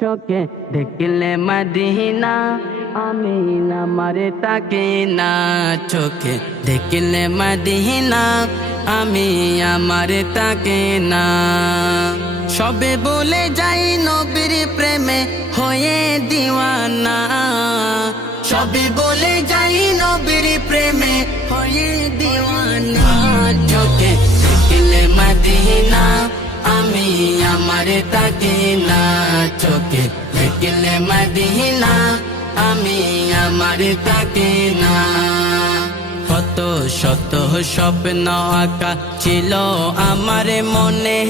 চোখে দেখলে মদিনা আমি আমারে তাকে না, চোখে দেখলে মদিনা আমি আমারে তাকে না। সবে বলে যাই নবীর প্রেমে হয়ে দিওয়ানা, সবে বলে যাই নবীর প্রেমে হয়ে দিওয়ানা। চোখে দেখলে মদিনা আমি আমারে তাকে না, চোখে দেখলে মদিনা আমি আমারে তাকে না। কত শত স্বপ্ন আঁকা ছিল আমার মনে,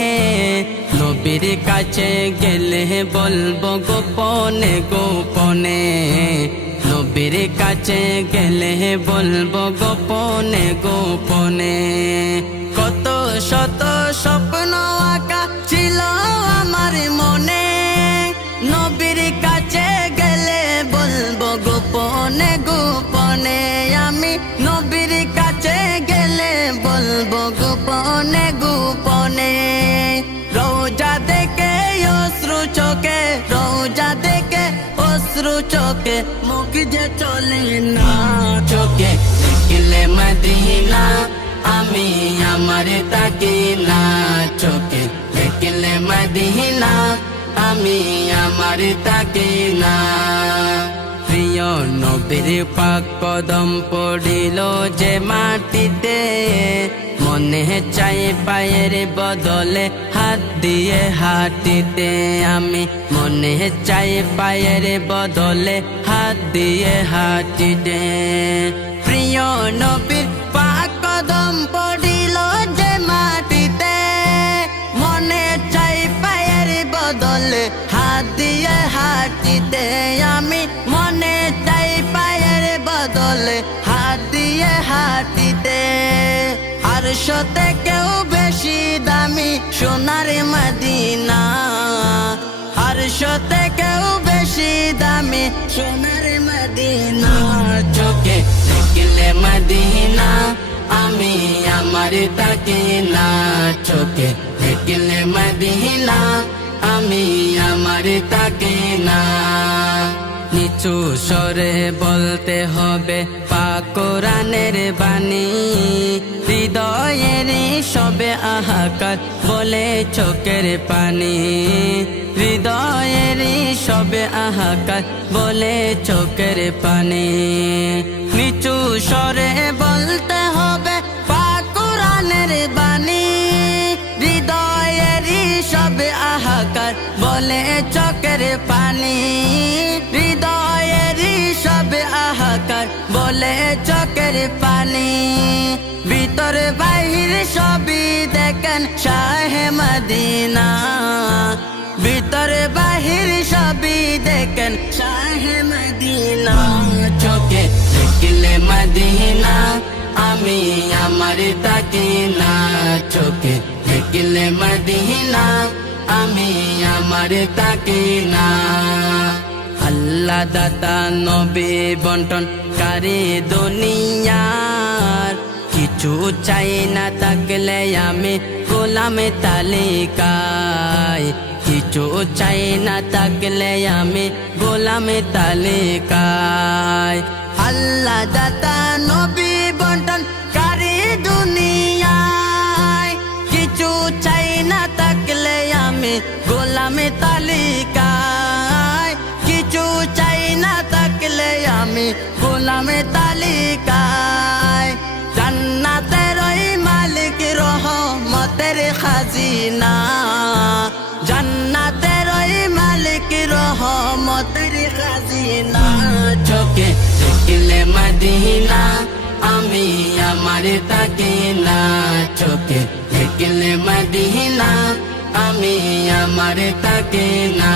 নবীর কাছে গেলে বলবো গোপনে গোপনে, নবীর কাছে গেলে বলবো গোপনে গোপনে। কত শত স্বপ্ন আঁকা ছিল আমার মনে, নবীর কাছে গেলে বলবো গোপনে গোপনে। আমি নবীর কাছে গেলে বলবো গোপনে গোপনে। রোজা দেখে অশ্রু চোখে, রোজা দেখে অশ্রু চোখে, মুখ যে চলে না। চোখে দেখলে মদিনা আমি আমারে তাকে না, চোখে দেখলে মদিনা আমি আমারে তাকে না। প্রিয় নবীর পাক কদম পড়িল যে মাটিতে, মনে চাই পায়ের বদলে হাত দিয়ে হাঁটিতে। আমি মনে চাই পায়ের বদলে হাত দিয়ে হাঁটিতে। প্রিয় নবীর পাক কদম পড়িল যে মাটিতে, মনে চাই পায়ের বদলে হাত দিয়ে হাঁটিতে। আমি মনে চাই পায়ের বদলে হাত দিয়ে হাঁটিতে। আর সতে কেউ বেশি দামি সোনার মদিনা, আর সতে কেউ বেশি দামি সোনার মদিনা। চোখে দেখলে মদিনা আমি আমারে তাকে না, চোখে দেখলে মদিনা আমি আমারে তাকে না। নিচু স্বরে বলতে হবে পাক কোরআনের বাণী, হৃদয়ের সবে আহাকার বলে চোখের পানি, হৃদয়ের সবে আহাকার বলে চোখের পানি। নিচু স্বরে বলতে হবে পাক কোরআনের বাণী, হৃদয়ের সবে আহাকার বলে চোখের পানি, হৃদয়ের সবে আহাকার বলে চোখের পানি। ভিতর বাহির সবই দেখেন শাহে মদিনা, ভিতর বাহির সবই দেখেন শাহে মদিনা। চোখে দেখলে মদিনা আমি আমারে তাকে না, চোখে দেখলে মদিনা আমি আমারে তাকে না। আল্লাহ দাতা নবী বন্টন কারে দুনিয়ার, কিছু চাই না থাকলে আমি গোলামে তালিকায়, কিছু চাই না থাকলে আমি গোলামে তালিকায়। আল্লাহ দাতা নবী বন্টন কারে দুনিয়ায়, কিছু চাই না থাকলে আমি গোলামে তালিকায়, কিছু চাই না থাকলে আমি গোলামে তালিকায়। জান্নাতের ওই মালিক রহমতের খাজিনা, জান্নাতের ওই মালিক রহমতের খাজিনা। চোখে দেখলে মদিনা আমি আমারে তাকে না, চোখে দেখলে মদিনা আমি আমারে তাকে না।